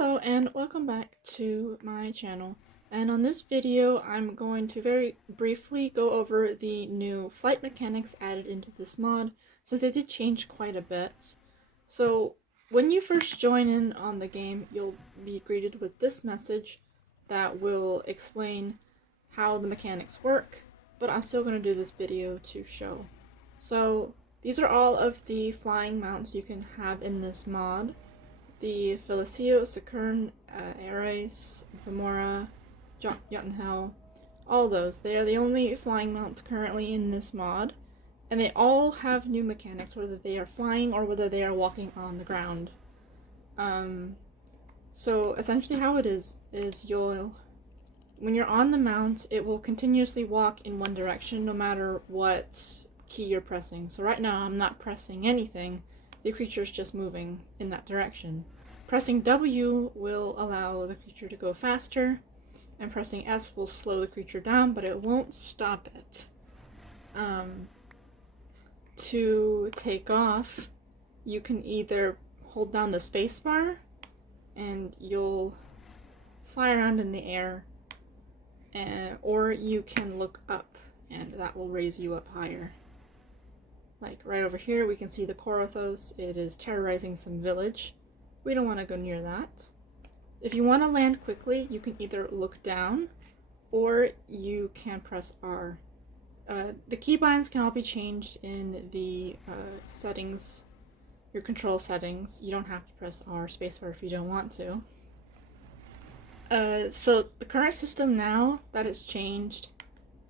Hello and welcome back to my channel, and on this video I'm going to very briefly go over the new flight mechanics added into this mod, since they did change quite a bit. So when you first join in on the game, you'll be greeted with this message that will explain how the mechanics work, but I'm still going to do this video to show. So these are all of the flying mounts you can have in this mod. The Felicio, Sakurn, Ares, Femora, Jotunhell, all those. They are the only flying mounts currently in this mod, and they all have new mechanics, whether they are flying or whether they are walking on the ground. So essentially how it is when you're on the mount, it will continuously walk in one direction no matter what key you're pressing. So right now I'm not pressing anything. The creature's just moving in that direction. Pressing W will allow the creature to go faster, and pressing S will slow the creature down, but it won't stop it. To take off, you can either hold down the spacebar, and you'll fly around in the air, or you can look up, and that will raise you up higher. Like right over here, we can see the Korothos. It is terrorizing some village. We don't want to go near that. If you want to land quickly, you can either look down or you can press R. The keybinds can all be changed in the settings, your control settings. You don't have to press R spacebar if you don't want to. So the current system now that it's changed,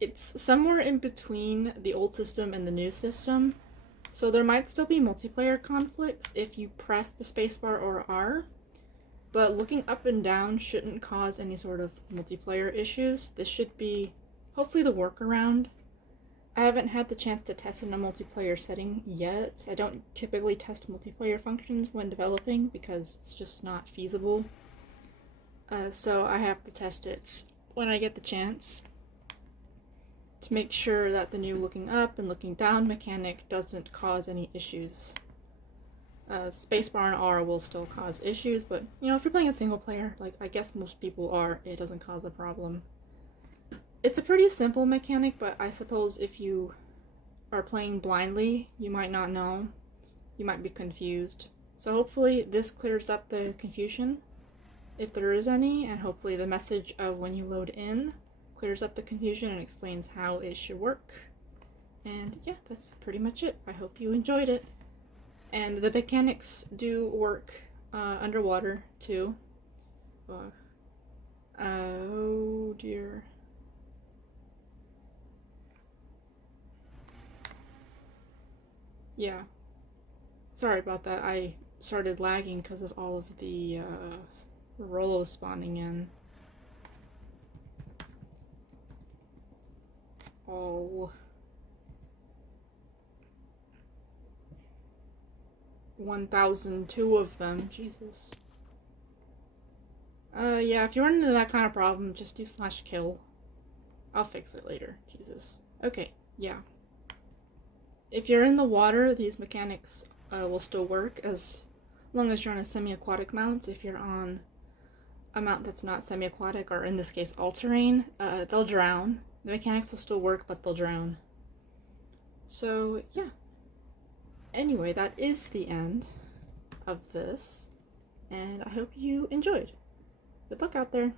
it's somewhere in between the old system and the new system, so there might still be multiplayer conflicts if you press the spacebar or R, but looking up and down shouldn't cause any sort of multiplayer issues. This should be hopefully the workaround. I haven't had the chance to test in a multiplayer setting yet. I don't typically test multiplayer functions when developing because it's just not feasible. So I have to test it when I get the chance, to make sure that the new looking up and looking down mechanic doesn't cause any issues. Spacebar and R will still cause issues, but you know, if you're playing a single player, like I guess most people are, it doesn't cause a problem. It's a pretty simple mechanic, but I suppose if you are playing blindly, you might not know. You might be confused. So hopefully this clears up the confusion, if there is any, and hopefully the message of when you load in clears up the confusion and explains how it should work. And yeah, that's pretty much it. I hope you enjoyed it. And the mechanics do work underwater too. Oh dear. Yeah. Sorry about that. I started lagging because of all of the Rorolo spawning in. All 1,002 of them. Jesus. Yeah, if you run into that kind of problem, just do /kill. I'll fix it later. Jesus. Okay, yeah. If you're in the water, these mechanics will still work as long as you're on a semi-aquatic mount. If you're on a mount that's not semi-aquatic, or in this case all-terrain, they'll drown. The mechanics will still work, but they'll drown. So, yeah. Anyway, that is the end of this, and I hope you enjoyed. Good luck out there.